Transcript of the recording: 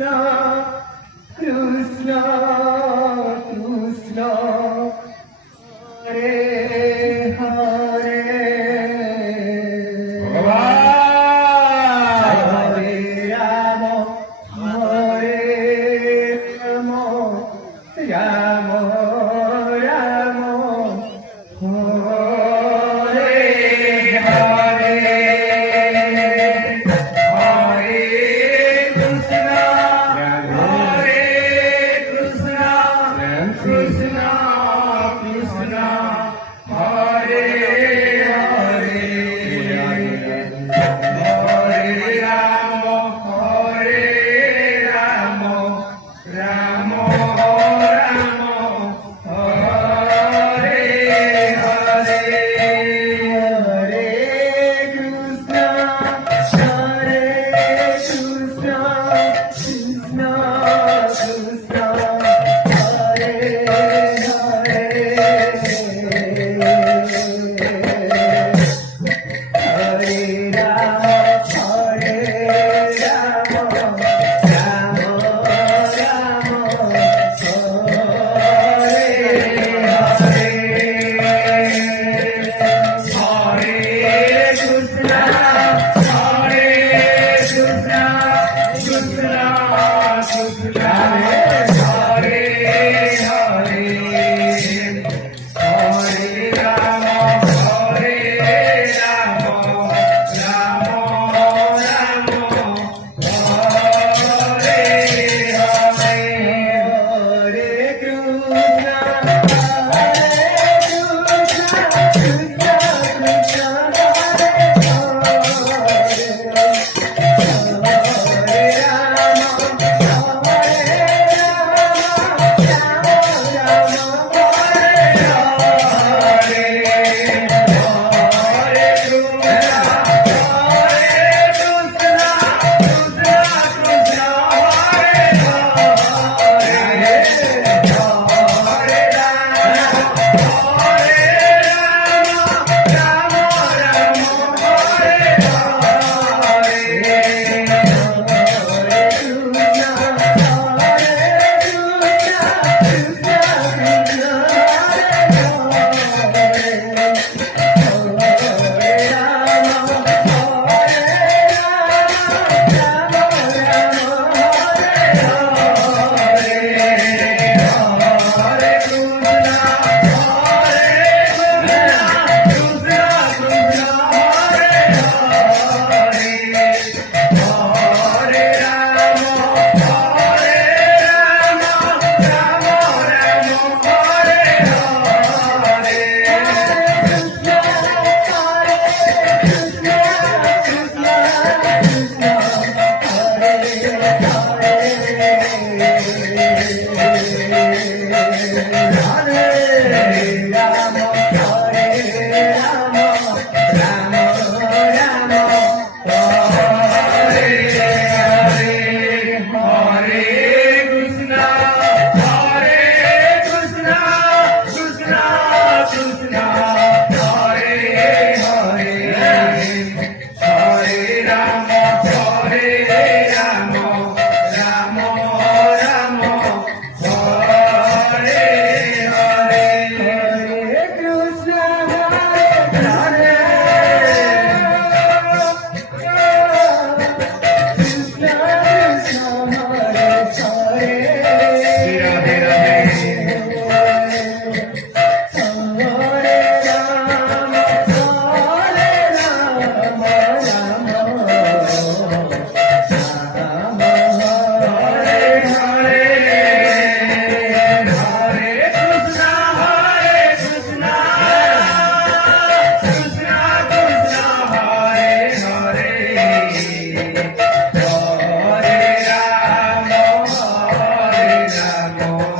Krishna, Krishna, Hare Hare, Hare Rama, Hare Rama, Rama Rama, Hare Hare, Hare Krishna, Hare Krishna, Krishna Krishna, Hare Hare, Hare Rama, Hare Rama, Rama Rama, Hare Hare, Hare Krishna, Hare Krishna, Krishna Krishna, Hare Hare, Hare Rama, Hare Rama, Rama Rama, Hare Hare, Hare Krishna, Hare Krishna, Krishna Krishna, Hare Hare, Hare Rama, Hare Rama, Rama Rama, Hare Hare, Hare Krishna, Hare Krishna, Krishna Krishna, Hare Hare, Hare Rama, Hare Rama,